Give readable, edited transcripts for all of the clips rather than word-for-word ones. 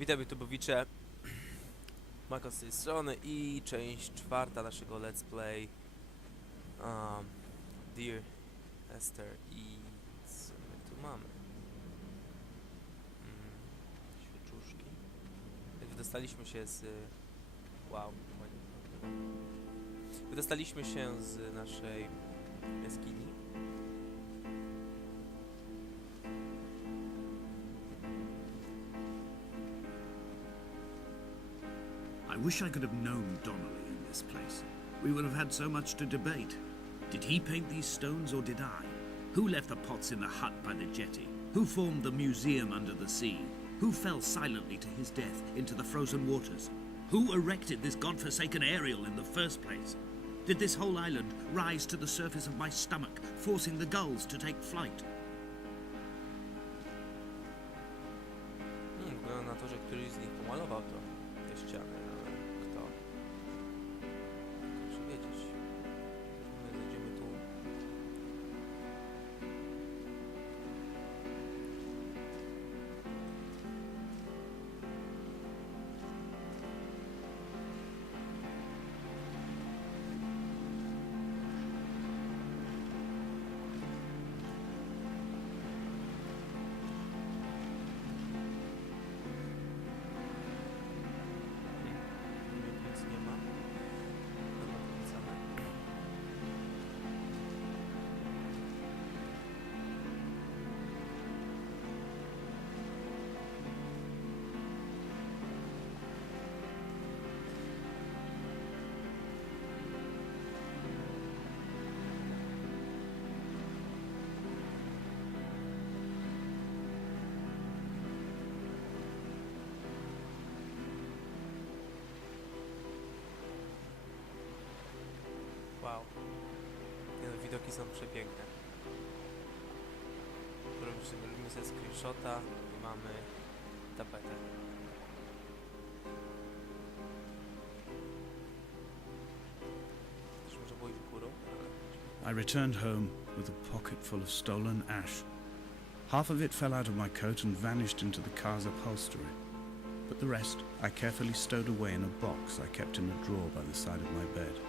Witam YouTubeowicze, Mako z tej strony i część czwarta naszego let's play Dear Esther. I co my tu mamy? Świeczuszki. Wydostaliśmy się z... Wow, wydostaliśmy się z naszej jaskini. I wish I could have known Donnelly in this place. We would have had so much to debate. Did he paint these stones or did I? Who left the pots in the hut by the jetty? Who formed the museum under the sea? Who fell silently to his death into the frozen waters? Who erected this godforsaken aerial in the first place? Did this whole island rise to the surface of my stomach, forcing the gulls to take flight? Wygląda na to, że któryś z nich pomalował te ściany, ale kto? Muszę wiedzieć. My zejdziemy tu. Nic nie ma. Dobra, wracamy. Wow. Nie no, widoki są przepiękne. Robimy sobie screenshota i mamy tapetę. Też może było iść w górę, ale... I returned home with a pocket full of stolen ash. Half of it fell out of my coat and vanished into the car's upholstery. But the rest I carefully stowed away in a box I kept in a drawer by the side of my bed.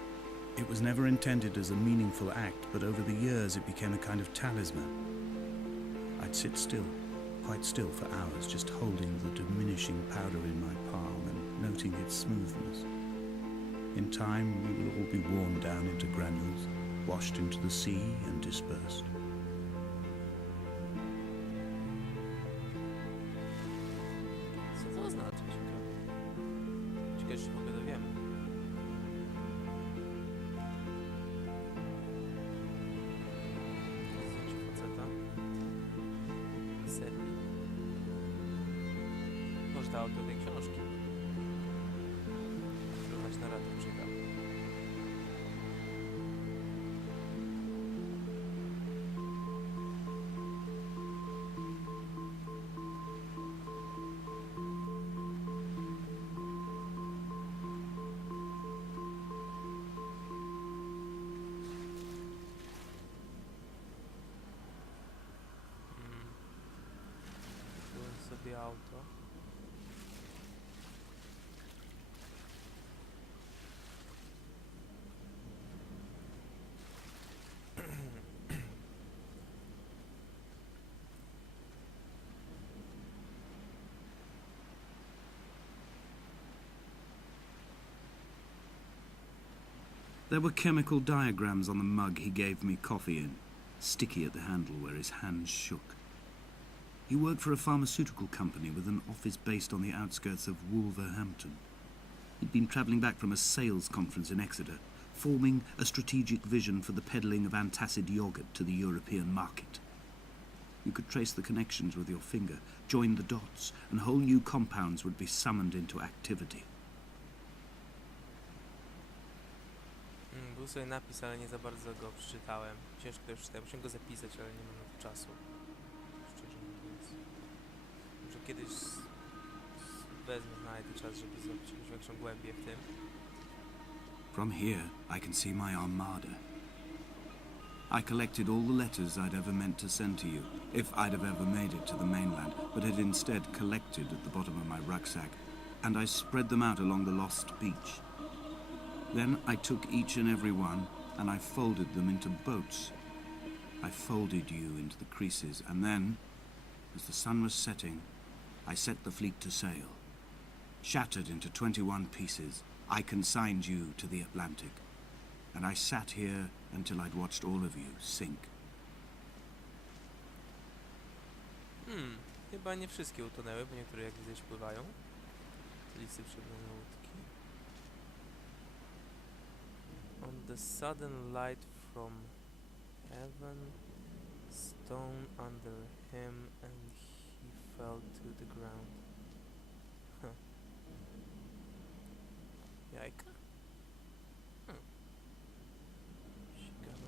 It was never intended as a meaningful act, but over the years it became a kind of talisman. I'd sit still, quite still for hours, just holding the diminishing powder in my palm and noting its smoothness. In time, we will all be worn down into granules, washed into the sea and dispersed. Co to oznacza? Ciekawe, czy w ogóle dowiemy. Zdjęcie faceta. Serii. Może to autor tej książki. Wyglądać na radę czeka. Byłem sobie auto. There were chemical diagrams on the mug he gave me coffee in, sticky at the handle where his hands shook. He worked for a pharmaceutical company with an office based on the outskirts of Wolverhampton. He'd been travelling back from a sales conference in Exeter, forming a strategic vision for the peddling of antacid yogurt to the European market. You could trace the connections with your finger, join the dots, and whole new compounds would be summoned into activity. Był sobie napis, ale nie za bardzo go przeczytałem. Ciężko też przeczytałem. Musiałem go zapisać, ale nie mam na to czasu. Szczerze mówiąc. Może kiedyś znajdę czas, żeby zrobić jakąś większą głębię w tym. From here, I can see my armada. I collected all the letters I'd ever meant to send to you, if I'd have ever made it to the mainland, but had instead collected at the bottom of my rucksack, and I spread them out along the lost beach. Then I took each and every one, and I folded them into boats. I folded you into the creases, and then, as the sun was setting, I set the fleet to sail. Shattered into 21 pieces, I consigned you to the Atlantic, and I sat here until I'd watched all of you sink. Chyba nie wszystkie utonęły, bo niektóre jak gdzieś pływają. Lisy przebrane łódki. On the sudden light from heaven, stone under him, and he fell to the ground. Huh. Jajka? Ciekawe.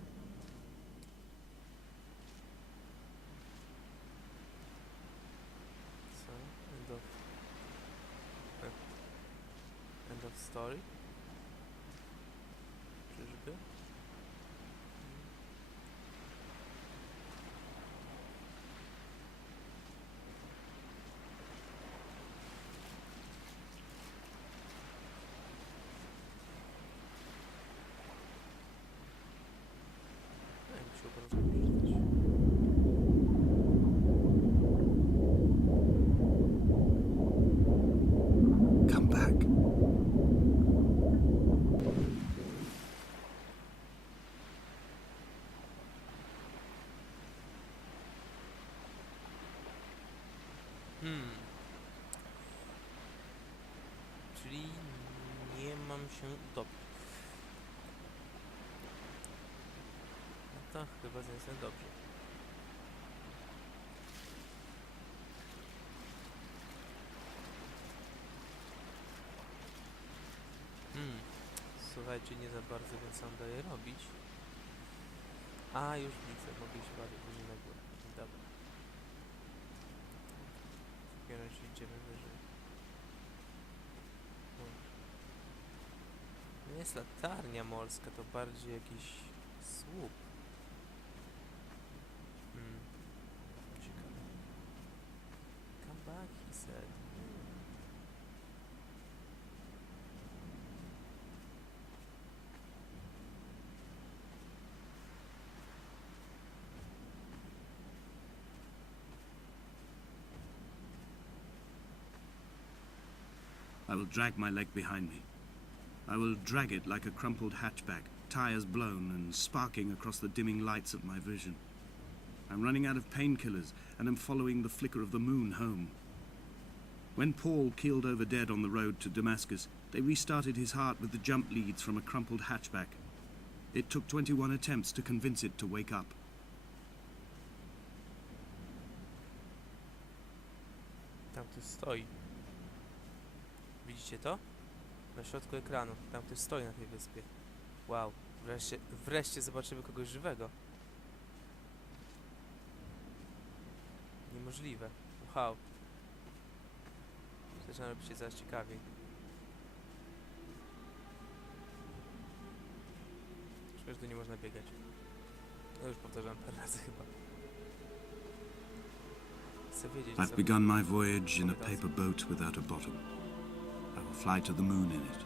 Co? End of story? Czyżby? Musiał po prostu przeczytać. Come back. Czyli nie mam się utopić. No to chyba jest dobrze. Słuchajcie, nie za bardzo więc sam daje robić. A, już widzę, mogę się bardziej wyżej na górę. Dobra. W takim razie idziemy wyżej. Nie jest latarnia morska, to bardziej jakiś słup. Ciekawe. Come back, he said. I will drag my leg behind me. I will drag it like a crumpled hatchback, tires blown and sparking across the dimming lights of my vision. I'm running out of painkillers and am following the flicker of the moon home. When Paul keeled over dead on the road to Damascus, they restarted his heart with the jump leads from a crumpled hatchback. It took 21 attempts to convince it to wake up. Tam ktoś stoi. Widzicie to? Na środku ekranu. Tam ktoś stoi na tej wyspie. Wow. Wreszcie zobaczymy kogoś żywego. Niemożliwe. Wow. Zaczyna robić się coraz ciekawiej. Szkoda, że tu nie można biegać. No już powtarzam parę razy chyba. Chcę wiedzieć, I've begun my voyage in a paper boat without a bottom. I will fly to the moon in it.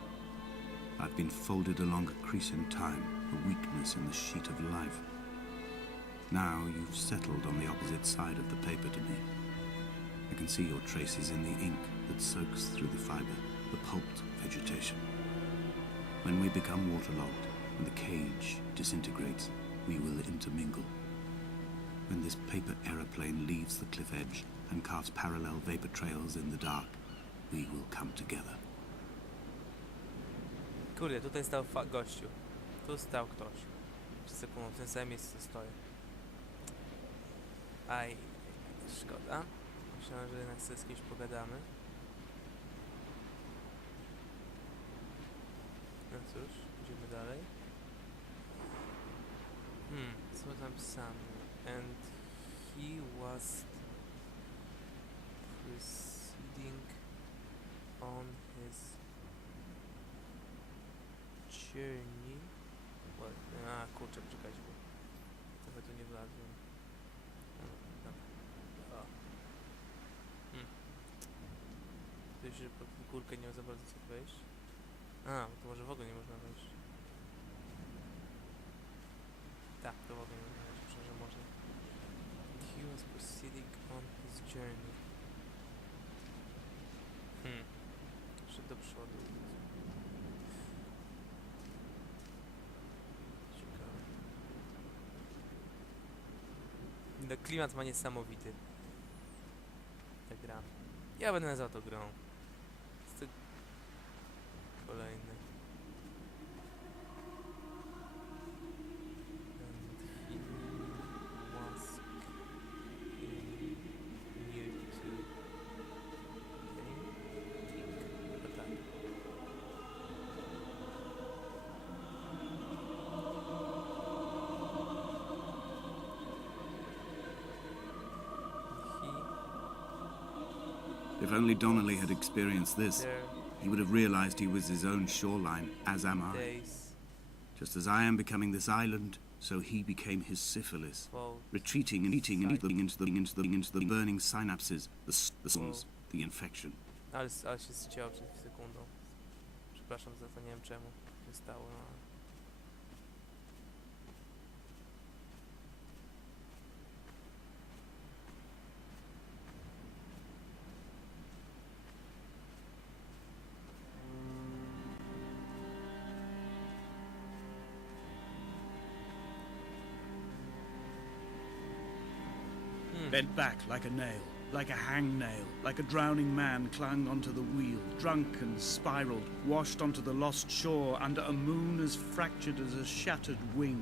I've been folded along a crease in time, a weakness in the sheet of life. Now you've settled on the opposite side of the paper to me. I can see your traces in the ink that soaks through the fiber, the pulped vegetation. When we become waterlogged and the cage disintegrates, we will intermingle. When this paper aeroplane leaves the cliff edge and carves parallel vapor trails in the dark, we will come together. Kurde, tutaj stał gościu. Tu stał ktoś. Przed sekundą, w tym samym miejscu stoję. Aj, szkoda. Myślałem, że jednak sobie z kimś pogadamy. No cóż, idziemy dalej. Co tam pisane? And he was proceeding on his journey. A, kurczę, czekajcie, bo trochę tu nie wlazłem. się, że pod górkę nie ma za bardzo co wejść. A, to może w ogóle nie można wejść. Tak, to w ogóle nie można wejść, myślę, że można. He was proceeding on his journey. Szedł do przodu. Ciekawe. No, klimat ma niesamowity. Ta gra. Ja będę nazywał to grą. Jest to kolejny. And he was near to chyba tak. If only Donnelly had experienced this, There he would have realized he was his own shoreline, as am I. days Just as I am becoming this island, so he became his syphilis, fall retreating and eating and eating into the burning synapses, the songs, the infection. ale się zcięło przed sekundą. Przepraszam za to, nie wiem czemu się stało, no ale... Bent back like a nail, like a hangnail, like a drowning man clung onto the wheel, drunk and spiraled, washed onto the lost shore under a moon as fractured as a shattered wing.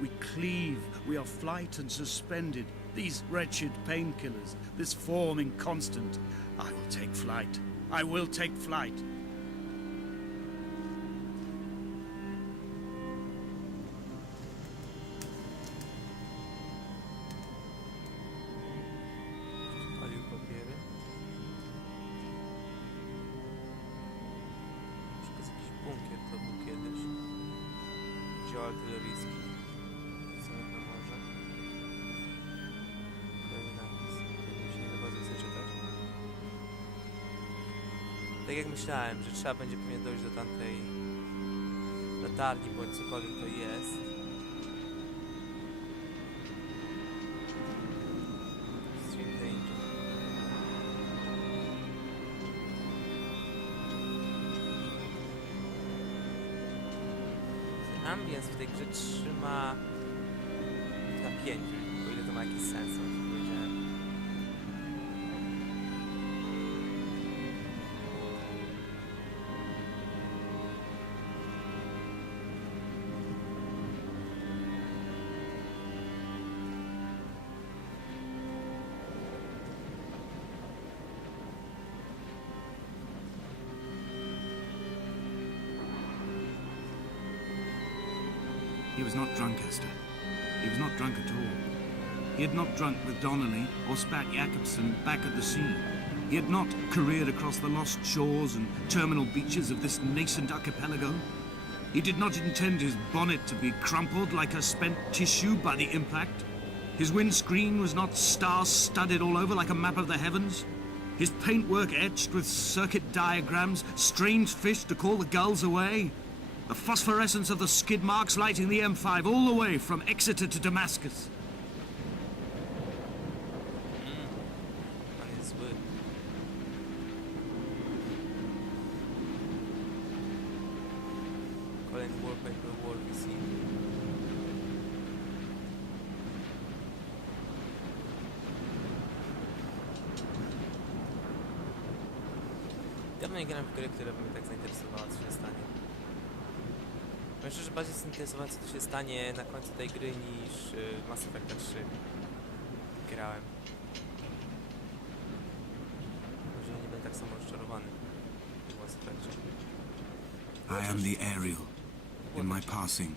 We cleave, we are flight and suspended, these wretched painkillers, this form inconstant. I will take flight, I will take flight. Palił papiery. To jest jakiś bunkier, to był kiedyś. Dział artyleryjski. Samych na morze. Kolejny napis. Jakby się nie za bardzo chce czytać. Tak jak myślałem, że trzeba będzie pewnie dojść do tamtej latarni, bądź cokolwiek to jest. Stream danger. Ambience w tej grze trzyma w napięciu, o ile to ma jakiś sens, o czym powiedziałem. He was not drunk, Esther. He was not drunk at all. He had not drunk with Donnelly or spat Jakobsen back at the sea. He had not careered across the lost shores and terminal beaches of this nascent archipelago. He did not intend his bonnet to be crumpled like a spent tissue by the impact. His windscreen was not star-studded all over like a map of the heavens. His paintwork etched with circuit diagrams, strange fish to call the gulls away. The phosphorescence of the skid marks lighting the M5 all the way from Exeter to Damascus. On jest zły. Kolejny wallpaper wall wisi. Dawno nie grałem w grę, która by mnie tak zainteresowała, co się stanie. Myślę, że bardziej zainteresowałem, co się stanie na końcu tej gry niż Mass Effect 3 grałem. Może nie będę tak samo rozczarowany w Mass Effectie. I am the Ariel. In my passing,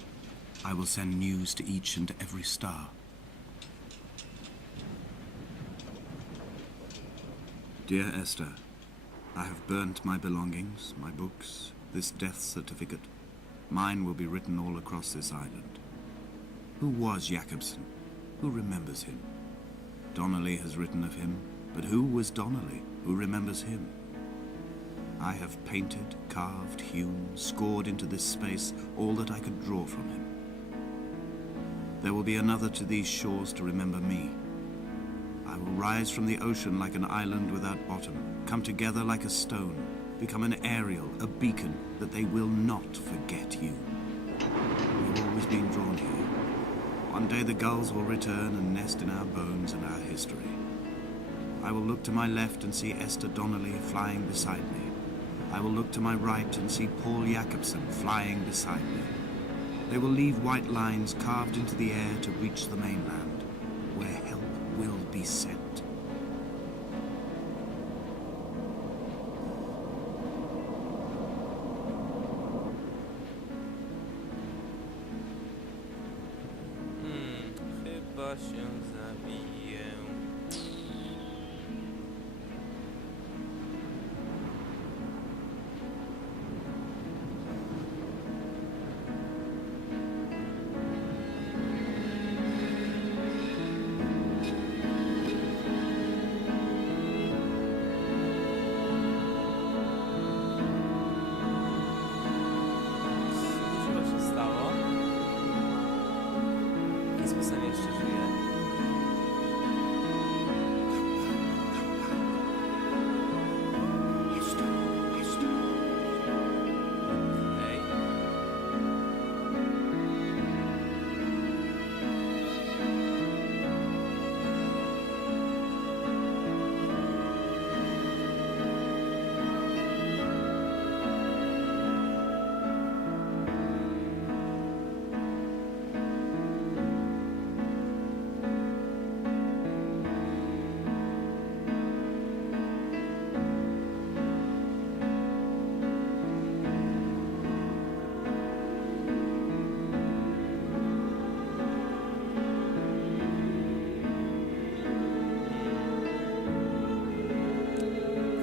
I will send news to each and every star. Dear Esther, I have burnt my belongings, my books, this death certificate. Mine will be written all across this island. Who was Jakobsen? Who remembers him? Donnelly has written of him, but who was Donnelly? Who remembers him? I have painted, carved, hewn, scored into this space all that I could draw from him. There will be another to these shores to remember me. I will rise from the ocean like an island without bottom, come together like a stone, become an aerial, a beacon, that they will not forget you. You have always been drawn here. One day the gulls will return and nest in our bones and our history. I will look to my left and see Esther Donnelly flying beside me. I will look to my right and see Paul Jacobson flying beside me. They will leave white lines carved into the air to reach the mainland, where help will be sent. Chyba się zabiję. Co się stało? W jaki sposób jeszcze żyje? Okej.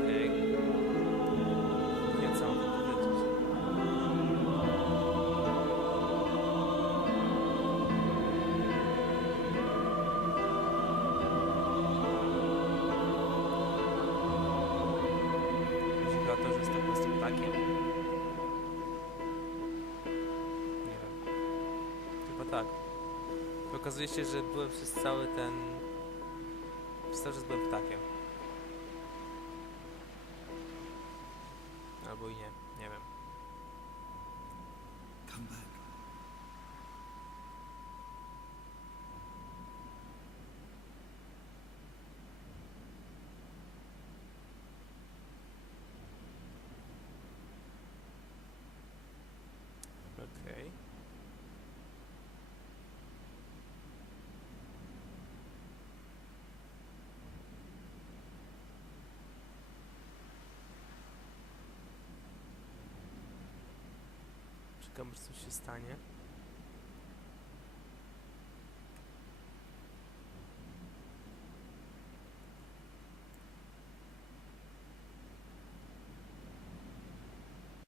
Okej. Nie wiem, co mam tu powiedzieć. Chodzi chyba o to, że jestem po prostu ptakiem? Nie wiem. Chyba tak. Okazuje się, że byłem przez cały ten... Przez cały czas byłem ptakiem. Albo i nie. Nie wiem. Come back. Okej. Czekam, aż coś się stanie.